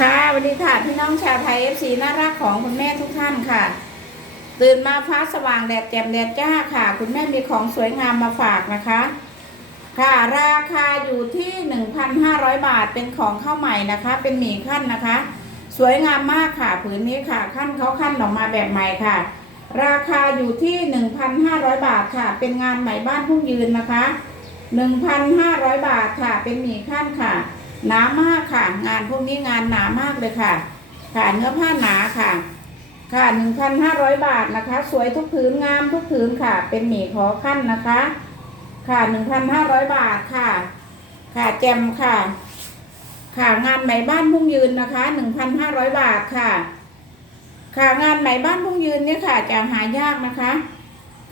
ค่ะสวัสดีค่ะพี่น้องชาวไทยเอฟซีน่ารักของคุณแม่ทุกท่านค่ะ ตื่นมาฟ้าสว่างแดดแจ่มแดดจ้าค่ะ คุณแม่มีของสวยงามมาฝากนะคะ ค่ะราคาอยู่ที่1,500บาทเป็นของข้าวใหม่นะคะ เป็นหมี่ขั้นนะคะ สวยงามมากค่ะผืนนี้ค่ะขั้นเขาขั้นออกมาแบบใหม่ค่ะ ราคาอยู่ที่1,500บาทค่ะ เป็นงานใหม่บ้านพุ่งยืนนะคะ1,500บาทค่ะ เป็นหมี่ขั้นค่ะ หนามากค่ะ งานพวกนี้งานหนามากเลยค่ะ ค่ะเนื้อผ้าหนาค่ะ ค่ะ1,500บาทนะคะ สวยทุกผืนงามทุกผืนค่ะ เป็นหมี่ขอขั้นนะคะ ค่ะ1,500บาทค่ะ ค่ะแจมค่ะ ค่ะงานไหมบ้านพุ่งยืนนะคะ1,500บาทค่ะ ค่ะงานไหมบ้านพุ่งยืนเนี่ยค่ะจะหายากนะคะ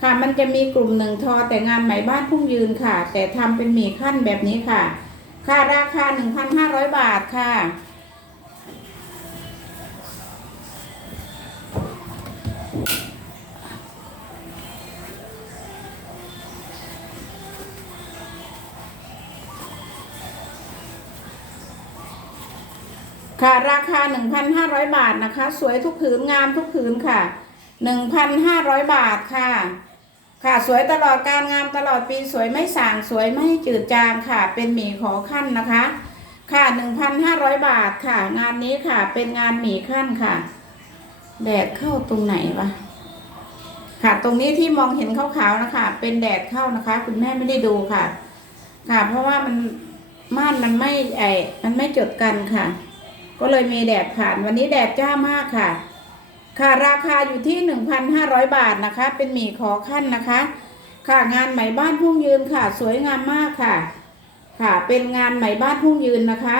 ค่ะมันจะมีกลุ่มหนึ่งทอแต่งานไหมบ้านพุ่งยืนค่ะ แต่ทำเป็นหมี่ขั้นแบบนี้ค่ะ ค่ะราคา 1,500 บาทค่ะ ค่ะราคา 1,500 บาทนะคะ สวยทุกผืนงามทุกผืนค่ะ 1,500 บาทค่ะ ค่ะสวยตลอดการงามตลอดปีสวยไม่ส่างสวยไม่จืดจางค่ะ เป็นหมี่ขอขั้นนะคะ ค่ะ 1,500 บาทค่ะ งานนี้ค่ะเป็นงานหมี่ขั้นค่ะแดดเข้าตรงไหนวะค่ะตรงนี้ที่มองเห็นขาวๆนะคะ เป็นแดดเข้านะคะ คุณแม่ไม่ได้ดูค่ะ ค่ะ เพราะว่ามันม่านมันไม่ไอมันไม่จดกันค่ะ ก็เลยมีแดดผ่านวันนี้แดดจ้ามากค่ะ ค่ะราคาอยู่ที่ 1,500 บาทนะคะ เป็นหมี่ขอขั้นนะคะ ค่ะงานไหมบ้านพุ่งยืนค่ะ สวยงามมากค่ะ ค่ะเป็นงานไหมบ้านพุ่งยืนนะคะ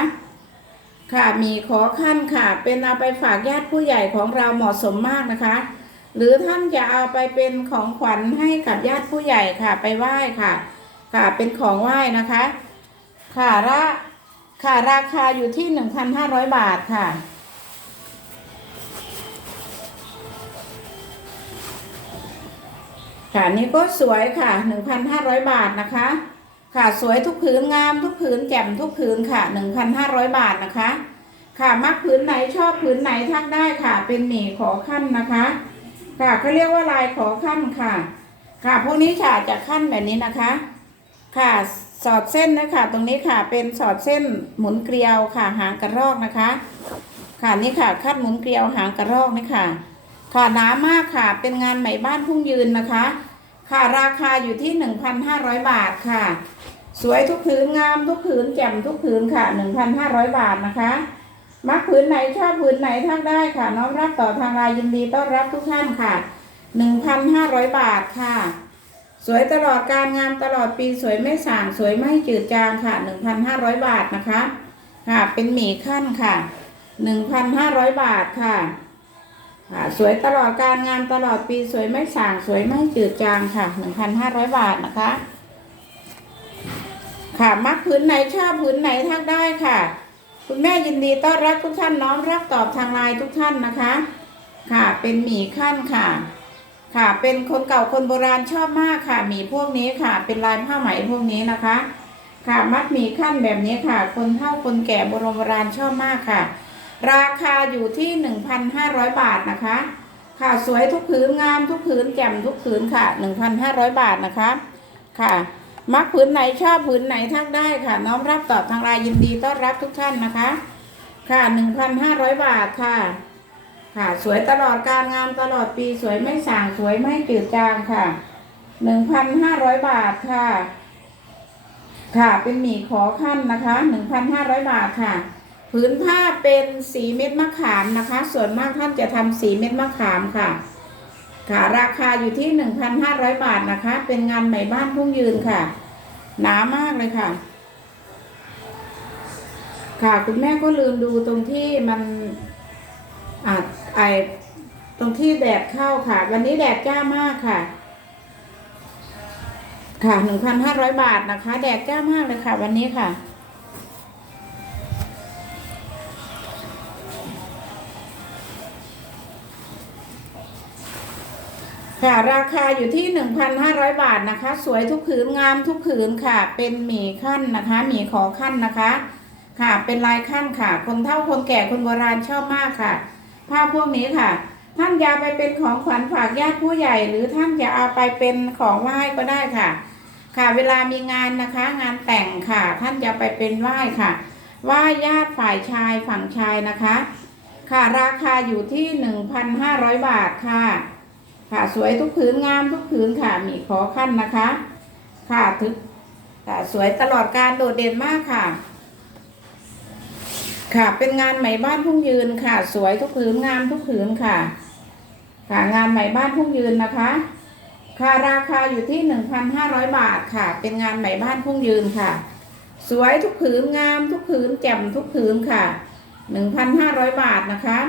ค่ะหมีขอขั้นค่ะ เป็นเอาไปฝากญาติผู้ใหญ่ของเราเหมาะสมมากนะคะ หรือท่านจะเอาไปเป็นของขวัญให้กับญาติผู้ใหญ่ค่ะไปไหว้ค่ะ ค่ะเป็นของไหว้นะคะ ค่ะราค่ะราคาอยู่ที่ 1,500 บาทค่ะ ค่ะนี่ก็สวยค่ะ1,500บาทนะคะ ค่ะสวยทุกผืนงามทุกผืนแจ่มทุกผืนค่ะ1,500บาทนะคะ ค่ะมักผืนไหนชอบผืนไหนทักได้ค่ะ เป็นหมีขอขั้นนะคะ ค่ะเขาเรียกว่าลายขอขั้นค่ะ ค่ะพวกนี้ค่ะจะขั้นแบบนี้นะคะ ค่ะสอดเส้นนะคะตรงนี้ค่ะเป็นสอดเส้นหมุนเกลียวค่ะหางกระรอกนะคะ ค่ะนี่ค่ะคัดหมุนเกลียวหางกระรอกนี่ค่ะ ค่ะหนามากค่ะ เป็นงานไหมบ้านพุ่งยืนนะคะ ค่ะราคาอยู่ที่ 1,500 บาทค่ะ สวยทุกผืนงามทุกผืนแจ่มทุกผืนค่ะ 1,500 บาทนะคะมักผืนไหนชอบผืนไหนทักได้ค่ะ น้อมรับต่อทางไลน์ยินดีต้อนรับทุกท่านค่ะ 1,500 บาทค่ะ สวยตลอดการงามตลอดปีสวยไม่ส่างสวยไม่จืดจางค่ะ 1,500 บาทนะคะ ค่ะเป็นหมี่ขั้นค่ะ 1,500 บาทค่ะ ค่ะสวยตลอดการงานตลอดปีสวยไม่สางสวยไม่จืดจางค่ะ 1,500 บาทนะคะ ค่ะมักพื้นไหนชอบพื้นไหนทักได้ค่ะ คุณแม่ยินดีต้อนรับทุกท่านน้อมรับตอบทางไลน์ทุกท่านนะคะ ค่ะเป็นหมี่ขั้นค่ะ ค่ะเป็นคนเก่าคนโบราณชอบมากค่ะหมี่พวกนี้ค่ะ เป็นลายผ้าไหมพวกนี้นะคะ ค่ะมัดหมี่ขั้นแบบนี้ค่ะ คนเฒ่าคนแก่โบราณชอบมากค่ะ ราคาอยู่ที่ 1,500 บาทนะคะ ค่ะสวยทุกผืนงามทุกผืนแจ่มทุกผืนค่ะ 1,500 บาทนะคะ ค่ะมักผืนไหนชอบผืนไหนทักได้ค่ะ น้อมรับตอบทางไลน์ยินดีต้อนรับทุกท่านนะคะ ค่ะ1,500 บาทค่ะ ค่ะสวยตลอดการงานตลอดปีสวยไม่สางสวยไม่จืดจางค่ะ 1,500 บาทค่ะ ค่ะเป็นหมี่ขอขั้นนะคะ 1,500 บาทค่ะ ผืนผ้าเป็นสีเม็ดมะขามนะคะ ส่วนมากท่านจะทำสีเม็ดมะขามค่ะ ค่ะราคาอยู่ที่ 1,500 บาทนะคะ เป็นงานใหม่บ้านพุ่งยืนค่ะ หนามากเลยค่ะ ค่ะคุณแม่ก็ลืมดูตรงที่มันอ่าไอตรงที่แดดเข้าค่ะ วันนี้แดดจ้ามากค่ะ ค่ะ 1,500 บาทนะคะ แดดจ้ามากเลยค่ะ วันนี้ค่ะ ค่ะราคาอยู่ที่ 1,500 บาทนะคะ สวยทุกผืนงามทุกผืนค่ะ เป็นหมี่ขั้นนะคะหมี่ขอขั้นนะคะ ค่ะเป็นลายขั้นค่ะ คนเฒ่าคนแก่คนโบราณชอบมากค่ะ ผ้าพวกนี้ค่ะ ท่านจะเอาไปเป็นของขวัญฝากญาติผู้ใหญ่ หรือท่านจะเอาไปเป็นของไหว้ก็ได้ค่ะ ค่ะเวลามีงานนะคะ งานแต่งค่ะ ท่านจะไปเป็นไหว้ค่ะไหว้ญาติฝ่ายชายฝั่งชายนะคะ ค่ะราคาอยู่ที่ 1,500 บาทค่ะ ค่ะสวยทุกผืนงามทุกผืนค่ะมีขอขั้นนะคะ ค่ะทึกค่ะสวยตลอดการโดดเด่นมากค่ะ ค่ะเป็นงานไหมบ้านพุ่งยืนค่ะ สวยทุกผืนงามทุกผืนค่ะ ค่ะงานไหมบ้านพุ่งยืนนะคะ ค่ะราคาอยู่ที่1,500บาทค่ะ เป็นงานไหมบ้านพุ่งยืนค่ะ สวยทุกผืนงามทุกผืนแจ่มทุกผืนค่ะ1,500บาทนะคะ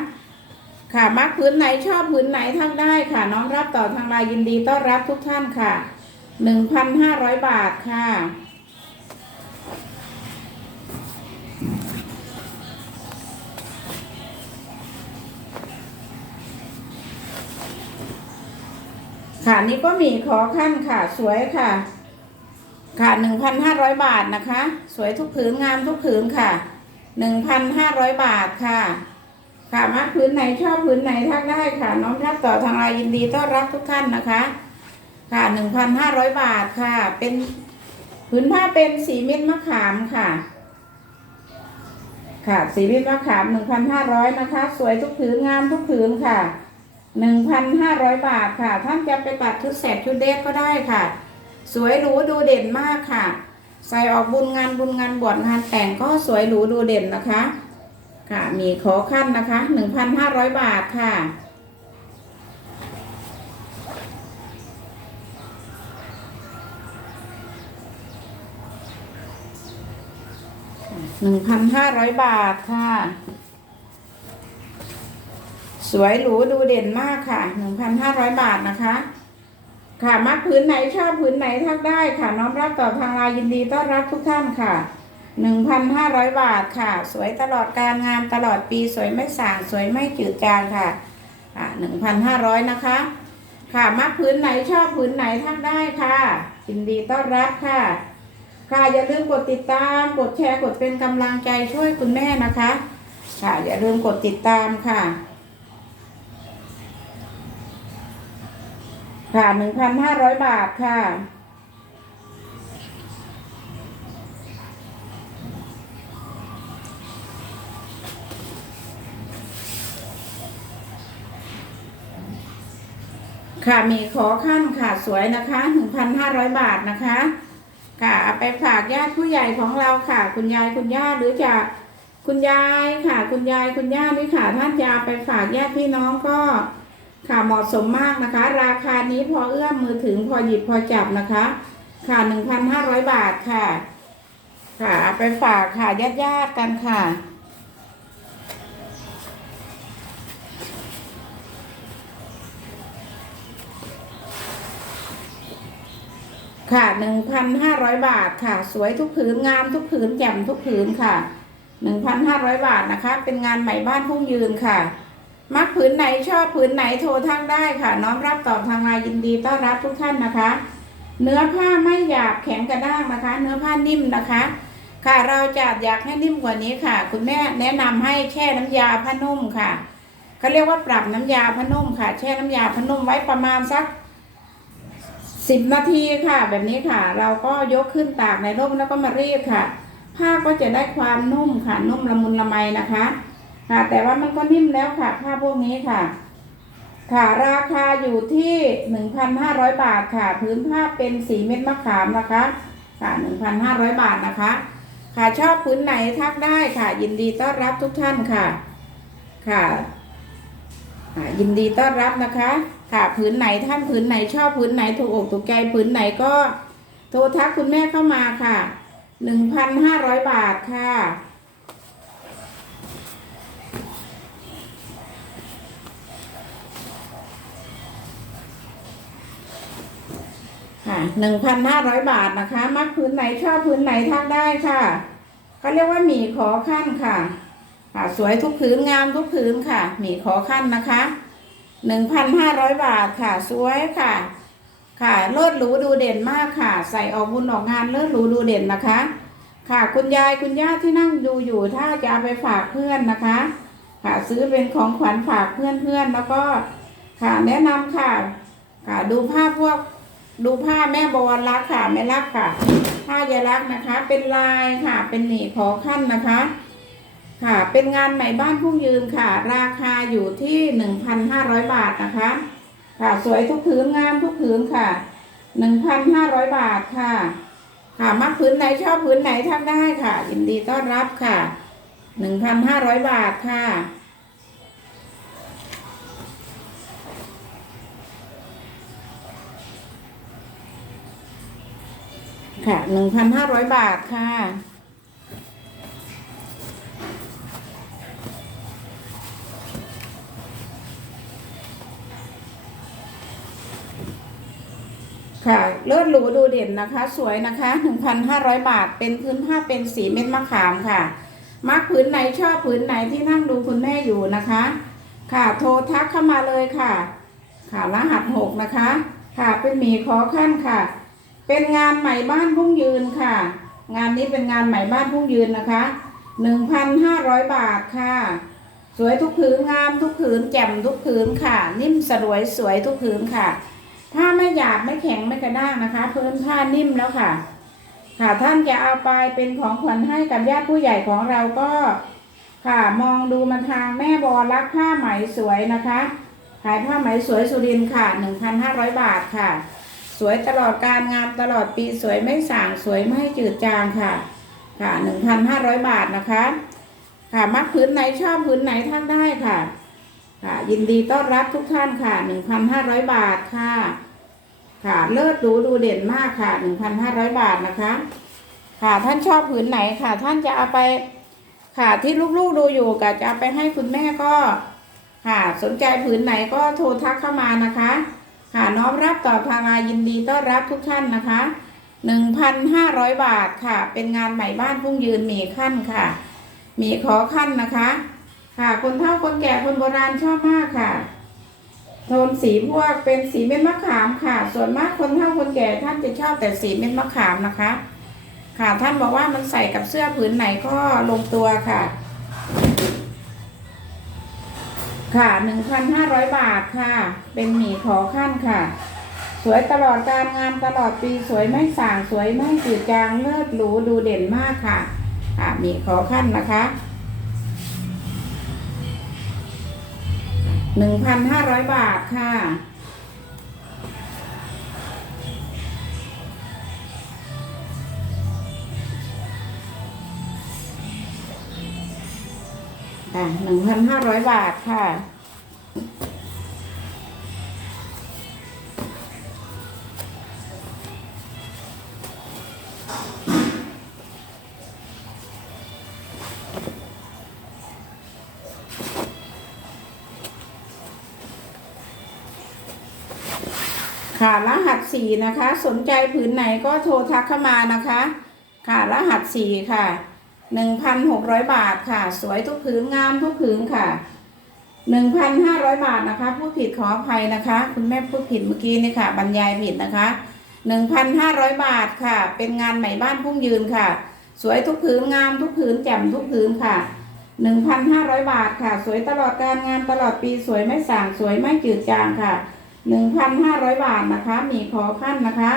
ค่ะมักผืนไหนชอบผืนไหนทักได้ค่ะ น้องรับต่อทางไลน์ยินดีต้อนรับทุกท่านค่ะ1,500บาทค่ะค่ะนี่ก็มีขอขั้นค่ะสวยค่ะ ค่ะ1,500บาทนะคะ สวยทุกผืนงามทุกผืนค่ะ1,500บาทค่ะ ค่ะมักผืนไหนชอบผืนไหนทักได้ค่ะ น้องรับต่อทางไลน์ยินดีต้อนรับทุกท่านนะคะ ค่ะ1,500บาทค่ะ เป็นผืนผ้าเป็นสีเม็ดมะขามค่ะ ค่ะ สีเม็ดมะขาม1,500นห้าร้อยนะคะ สวยทุกผืนงามทุกผืนค่ะ1,500บาทค่ะ ท่านจะไปตัดชุดแสกชุดเดทก็ได้ค่ะ สวยหรูดูเด่นมากค่ะ ใส่ออกบุญงานบุญงานบวชงานแต่งก็สวยหรูดูเด่นนะคะ ค่ะ มีขอขั้นนะคะ1,500บาทค่ะ1,500บาทค่ะ สวยหรูดูเด่นมากค่ะ1,500บาทนะคะค่ะมักผืนไหนชอบผืนไหนทักได้ค่ะ น้อมรับต่อทางลน์ยินดีต้อนรับทุกท่านค่ะ 1,500 บาทค่ะ สวยตลอดการงานตลอดปีสวยไม่สางสวยไม่จืดจางค่ะอะ1,500 นะคะ ค่ะมักผืนไหนชอบผืนไหนทักได้ค่ะยินดีต้อนรับค่ะ ค่ะอย่าลืมกดติดตามกดแชร์กดเป็นกำลังใจช่วยคุณแม่นะคะ ค่ะอย่าลืมกดติดตามค่ะค่ะหนึ่งพันห้าร้อยบาทค่ะ ค่ะมีขอขั้นค่ะสวยนะคะหนึ่งพันห้าร้อยบาทนะคะ ค่ะเอาไปฝากญาติผู้ใหญ่ของเราค่ะ คุณยายคุณย่าหรือจะคุณยายค่ะ คุณยายคุณย่านี่ค่ะท่านจะเอาไปฝากญาติพี่น้องก็ค่ะเหมาะสมมากนะคะ ราคานี้พอเอื้อมมือถึงพอหยิบพอจับนะคะ ค่ะหนึ่งพันห้าร้อยบาทค่ะ ค่ะไปฝากค่ะญาติญาติกันค่ะ ค่ะหนึ่งพันห้าร้อยบาทค่ะ สวยทุกผืนงามทุกผืนแจ่มทุกผืนค่ะหนึ่งพันห้าร้อยบาทนะคะ เป็นงานใหม่บ้านพุ่งยืนค่ะ มักผืนไหนชอบผืนไหนโทรทางได้ค่ะ น้อมรับตอบทางไลน์ยินดีต้อนรับทุกท่านนะคะ เนื้อผ้าไม่หยาบแข็งกระด้างนะคะ เนื้อผ้านิ่มนะคะ ค่ะเราจะอยากให้นิ่มกว่านี้ค่ะ คุณแม่แนะนำให้แช่น้ำยาผ้านุ่มค่ะเขาเรียกว่าปรับน้ำยาผ้านุ่มค่ะ แช่น้ำยาผ้านุ่มไว้ประมาณสัก สิบนาทีค่ะ แบบนี้ค่ะ เราก็ยกขึ้นตากในร่มแล้วก็มารีดค่ะ ผ้าก็จะได้ความนุ่มค่ะ นุ่มละมุนละไมนะคะค่ะแต่ว่ามันก็นิ่มแล้วค่ะ ผ้าพวกนี้ค่ะ ค่ะราคาอยู่ที่หนึ่งพันห้าร้อยบาทค่ะ พื้นผ้าเป็นสีเม็ดมะขามนะคะค่ะหนึ่งพันห้าร้อยบาทนะคะ ค่ะชอบพื้นไหนทักได้ค่ะ ยินดีต้อนรับทุกท่านค่ะ ค่ะยินดีต้อนรับนะคะ ค่ะพื้นไหนท่านพื้นไหนชอบพื้นไหนถูกอกถูกใจพื้นไหนก็โทรทักคุณแม่เข้ามาค่ะหนึ่งพันห้าร้อยบาทค่ะ ค่ะหนึ่งพันห้าร้อยบาทนะคะ มักพื้นไหนชอบพื้นไหนทักได้ค่ะเขาเรียกว่าหมีขอขั้นค่ะ ค่ะ สวยทุกผืนงามทุกผืนค่ะ หมีขอขั้นนะคะ หนึ่งพันห้าร้อยบาทค่ะ สวยค่ะ ค่ะเลิศหรูดูเด่นมากค่ะ ใส่ออกบุญออกงานเลิศหรูดูเด่นนะคะ ค่ะคุณยายคุณย่าที่นั่งดูอยู่ถ้าจะไปฝากเพื่อนนะคะ ค่ะซื้อเป็นของขวัญฝากเพื่อนๆแล้วก็ค่ะแนะนำค่ะ ค่ะดูภาพพวกดูผ้าแม่บวรรักค่ะแม่รักค่ะ ผ้ายายรักนะคะ เป็นลายค่ะเป็นหนีขอขั้นนะคะ ค่ะ เป็นงานไหมบ้านพุ่งยืนค่ะ ราคาอยู่ที่หนึ่งพันห้าร้อยบาทนะคะ ค่ะ สวยทุกผืนงามทุกผืนค่ะหนึ่งพันห้าร้อยบาทค่ะ ค่ะมักผืนไหนชอบผืนไหนทักได้ค่ะยินดีต้อนรับค่ะหนึ่งพันห้าร้อยบาทค่ะค่ะหนึ่งพันห้าร้อยบาทค่ะ เลือดหรูดูเด่นนะคะ สวยนะคะหนึ่งพันห้าร้อยบาท เป็นพื้นผ้าเป็นสีเม็ดมะขามค่ะ มักผืนไหนชอบผืนไหนที่นั่งดูคุณแม่อยู่นะคะ ค่ะโทรทักเข้ามาเลยค่ะ ค่ะรหัสหกนะคะ ค่ะเป็นหมีขอขั้นค่ะ เป็นงานใหม่บ้านพุ่งยืนค่ะ งานนี้เป็นงานใหม่บ้านพุ่งยืนนะคะหนึ่งพันห้าร้อยบาทค่ะ สวยทุกผืนงามทุกผืนแจ่มทุกผืนค่ะ นิ่มสลวยสวยทุกผืนค่ะ ผ้าไม่หยาบไม่แข็งไม่กระด้างนะคะ พื้นผ้านิ่มแล้วค่ะ ค่ะท่านจะเอาไปเป็นของขวัญให้กับญาติผู้ใหญ่ของเราก็ค่ะมองดูมาทางแม่บอรักผ้าไหมสวยนะคะขายผ้าไหมสวยสุรินทร์ค่ะหนึ่งพันห้าร้อยบาทค่ะ สวยตลอดการงานตลอดปีสวยไม่ส่างสวยไม่จืดจางค่ะ ค่ะหนึ่งพันห้าร้อยบาทนะคะ ค่ะมักพื้นไหนชอบพื้นไหนทักได้ค่ะ ค่ะยินดีต้อนรับทุกท่านค่ะหนึ่งพันห้าร้อยบาทค่ะ ค่ะ เลิศหรูดูเด่นมากค่ะหนึ่งพันห้าร้อยบาทนะคะ ค่ะท่านชอบผืนไหนค่ะ ท่านจะเอาไป ค่ะที่ลูกๆดูอยู่ก็จะเอาไปให้คุณแม่ก็ค่ะสนใจผืนไหนก็โทรทักเข้ามานะคะ ค่ะน้อมรับตอบทางไลน์ยินดีต้อนรับทุกท่านนะคะหนึ่งพันห้าร้อยบาทค่ะ เป็นงานใหม่บ้านพุ่งยืนหมีขั้นค่ะหมีขอขั้นนะคะ ค่ะคนเฒ่าคนแก่คนโบราณชอบมากค่ะ โทนสีพวกเป็นสีเม็ดมะขามค่ะ ส่วนมากคนเฒ่าคนแก่ท่านจะชอบแต่สีเม็ดมะขามนะคะ ค่ะท่านบอกว่ามันใส่กับเสื้อผืนไหนก็ลงตัวค่ะ ค่ะหนึ่งพันห้าร้อยบาทค่ะ เป็นหมีขอขั้นค่ะ สวยตลอดการงานตลอดปีสวยไม่ส่างสวยไม่จืดจางเลิศหรูดูเด่นมากค่ะค่ะหมีขอขั้นนะคะ หนึ่งพันห้าร้อยบาทค่ะ อะหนึ่งพันห้าร้อยบาทค่ะค่ะ สี่นะคะ สนใจผืนไหนก็โทรทักเข้ามานะคะ ค่ะรหัสสี่ค่ะหนึ่งพันหกร้อยบาทค่ะ สวยทุกผืนงามทุกผืนค่ะหนึ่งพันห้าร้อยบาทนะคะ ผู้ผิดขออภัยนะคะ คุณแม่พูดผิดเมื่อกี้นี่ค่ะ บรรยายผิดนะคะหนึ่งพันห้าร้อยบาทค่ะ เป็นงานใหม่บ้านพุ่งยืนค่ะ สวยทุกผืนงามทุกผืนแจ่มทุกผืนค่ะหนึ่งพันห้าร้อยบาทค่ะ สวยตลอดการงานตลอดปีสวยไม่ส่างสวยไม่จืดจางค่ะ หนึ่งพันห้าร้อยบาทนะคะ มีขอขั้นนะคะ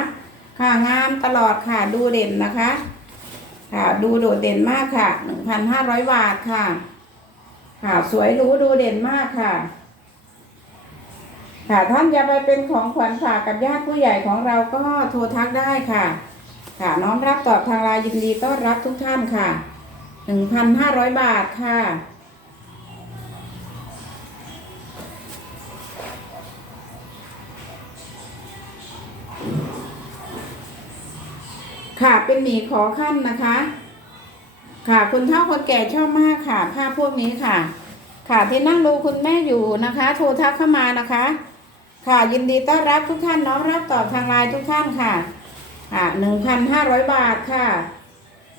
ค่ะงามตลอดค่ะดูเด่นนะคะ ค่ะดูโดดเด่นมากค่ะหนึ่งพันห้าร้อยบาทค่ะ ค่ะสวยรู้ดูเด่นมากค่ะ ค่ะท่านจะไปเป็นของขวัญฝากกับญาติผู้ใหญ่ของเราก็โทรทักได้ค่ะ ค่ะน้อมรับตอบทางไลน์ยินดีต้อนรับทุกท่านค่ะหนึ่งพันห้าร้อยบาทค่ะ ค่ะเป็นหมีขอขั้นนะคะ ค่ะคุณเฒ่าคนแก่ชอบมากค่ะผ้าพวกนี้ค่ะ ค่ะที่นั่งดูคุณแม่อยู่นะคะ โทรทักเข้ามานะคะ ค่ะยินดีต้อนรับทุกท่านน้อมรับตอบทางไลน์ทุกท่านค่ะค่ะหนึ่งพันห้าร้อยบาทค่ะ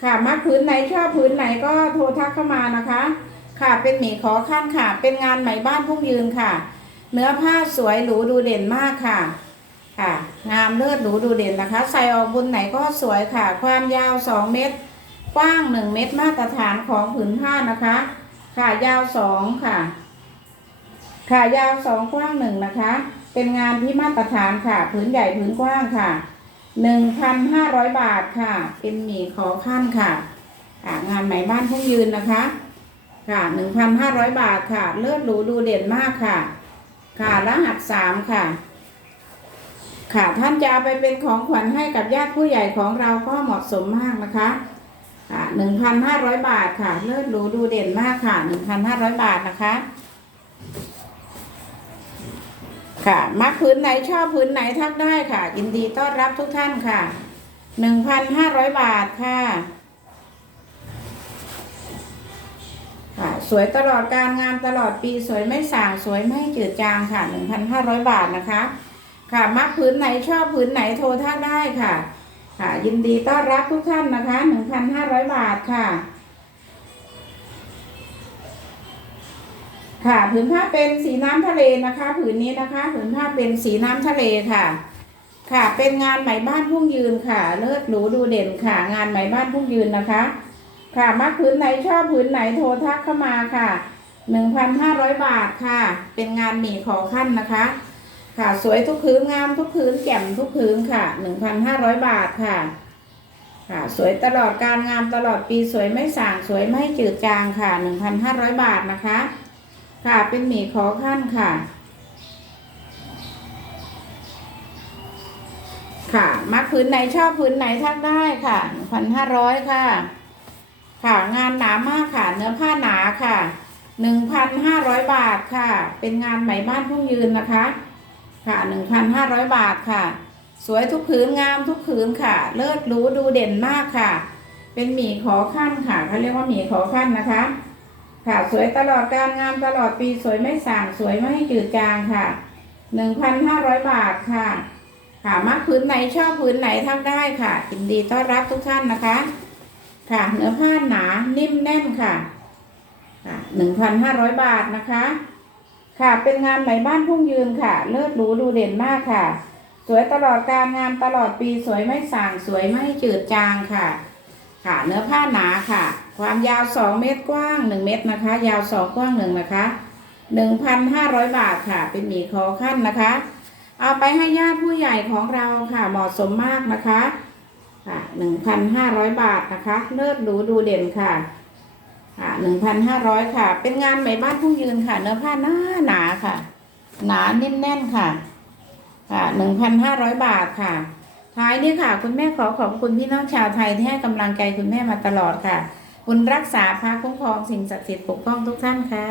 ค่ะมักพื้นไหนชอบพื้นไหนก็โทรทักเข้ามานะคะ ค่ะเป็นหมีขอขั้นค่ะ เป็นงานไหมบ้านพุ่งยืนค่ะ เนื้อผ้าสวยหรูดูเด่นมากค่ะ ค่ะ งามเลิศหรูดูเด่นนะคะ ใส่ออกบุญไหนก็สวยค่ะ ความยาว 2 เมตร กว้างหนึ่งเมตรมาตรฐานของผืนผ้านะคะ ค่ะยาวสองค่ะ ค่ะยาวสองกว้างหนึ่งนะคะ เป็นงานที่มาตรฐานค่ะ ผืนใหญ่ผืนกว้างค่ะหนึ่งพันห้าร้อยบาทค่ะ เป็นหมี่ขอขั้นค่ะค่ะ งานไหมบ้านพุ่งยืนนะคะ ค่ะหนึ่งพันห้าร้อยบาทค่ะ เลือดหรูดูเด่นมากค่ะ ค่ะ รหัสสามค่ะ ค่ะท่านจะเอาไปเป็นของขวัญให้กับญาติผู้ใหญ่ของเราก็เหมาะสมมากนะคะค่ะหนึ่งพันห้าร้อยบาทค่ะ เลิศหรูดูเด่นมากค่ะหนึ่งพันห้าร้อยบาทนะคะ ค่ะมักพื้นไหนชอบพื้นไหนทักได้ค่ะยินดีต้อนรับทุกท่านค่ะหนึ่งพันห้าร้อยบาทค่ะค่ะ สวยตลอดการงามตลอดปีสวยไม่สางสวยไม่จืดจางค่ะหนึ่งพันห้าร้อยบาทนะคะ ค่ะมักพื้นไหนชอบพื้นไหนโทรทักได้ค่ะ ค่ะ ยินดีต้อนรับทุกท่านนะคะหนึ่งพันห้าร้อยบาทค่ะ ค่ะผืนผ้าเป็นสีน้ำทะเลนะคะ ผืนนี้นะคะ ผืนผ้าเป็นสีน้ำทะเลค่ะ ค่ะ เป็นงานไหมบ้านพุ่งยืนค่ะ เลิศหรูดูเด่นค่ะ งานไหมบ้านพุ่งยืนนะคะ ค่ะมักผืนไหนชอบผืนไหนโทรทักเข้ามาค่ะหนึ่งพันห้าร้อยบาทค่ะ เป็นงานหมี่ขอขั้นนะคะ ค่ะสวยทุกพื้นงามทุกพื้นแจ่มทุกพื้นค่ะหนึ่งพันห้าร้อยบาทค่ะค่ะสวยตลอดการงามตลอดปีสวยไม่สางสวยไม่จืดจางค่ะหนึ่งพันห้าร้อยบาทนะคะ ค่ะเป็นหมี่ขอขั้นค่ะ ค่ะมักพื้นไหนชอบพื้นไหนทักได้ค่ะหนึ่งพันห้าร้อยค่ะ ค่ะงานหนามากค่ะเนื้อผ้าหนาค่ะหนึ่งพันห้าร้อยบาทค่ะ เป็นงานไหมบ้านพุ่งยืนนะคะ ค่ะหนึ่งพันห้าร้อยบาทค่ะ สวยทุกผืนงามทุกผืนค่ะ เลิศรู้ดูเด่นมากค่ะ เป็นหมี่ขอขั้นค่ะเขาเรียกว่าหมี่ขอขั้นนะคะ ค่ะสวยตลอดการงามตลอดปีสวยไม่ส่างสวยไม่จืดจางค่ะหนึ่งพันห้าร้อยบาทค่ะ ค่ะมักพื้นไหนชอบพื้นไหนทักได้ค่ะยินดีต้อนรับทุกท่านนะคะ ค่ะเนื้อผ้าหนานิ่มแน่นค่ะค่ะหนึ่งพันห้าร้อยบาทนะคะ ค่ะ เป็นงานไหมบ้านพุ่งยืนค่ะ เลิศหรูดูเด่นมากค่ะ สวยตลอดการงานตลอดปีสวยไม่ส่างสวยไม่จืดจางค่ะ ค่ะเนื้อผ้าหนาค่ะ ความยาวสองเมตรกว้างหนึ่งเมตรนะคะ ยาวสองกว้างหนึ่งนะคะหนึ่งพันห้าร้อยบาทค่ะ เป็นหมี่คอขั้นนะคะ เอาไปให้ญาติผู้ใหญ่ของเราค่ะ เหมาะสมมากนะคะ ค่ะหนึ่งพันห้าร้อยบาทนะคะ เลิศหรูดูเด่นค่ะ ค่ะหนึ่งพันห้าร้อยค่ะ เป็นงานไหมบ้านผู้ยืนค่ะ เนื้อผ้าหนาหนาค่ะ หนาแน่นแน่นๆค่ะ ค่ะหนึ่งพันห้าร้อยบาทค่ะ ท้ายนี้ค่ะ คุณแม่ขอขอบคุณพี่น้องชาวไทยที่ให้กำลังใจคุณแม่มาตลอดค่ะ คุณรักษาพระคุ้มครองสิ่งศักดิ์สิทธิ์ปกป้องทุกท่านค่ะ